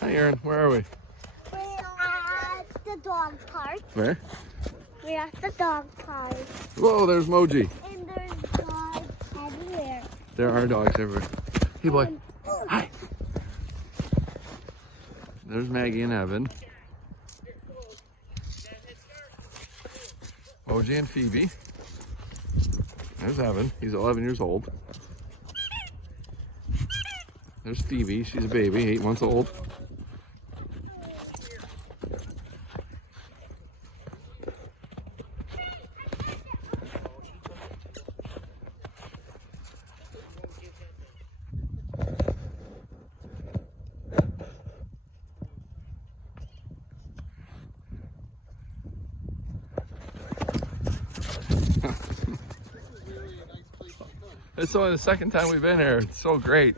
Hi, Aaron. Where are we? We're at the dog park. Where? We're at the dog park. Whoa, there's Moji. And there's dogs everywhere. There are dogs everywhere. Hey, boy. Hi. There's Maggie and Evan. Moji and Phoebe. There's Evan. He's 11 years old. There's Phoebe. She's a baby, 8 months old. It's only the second time we've been here. It's so great.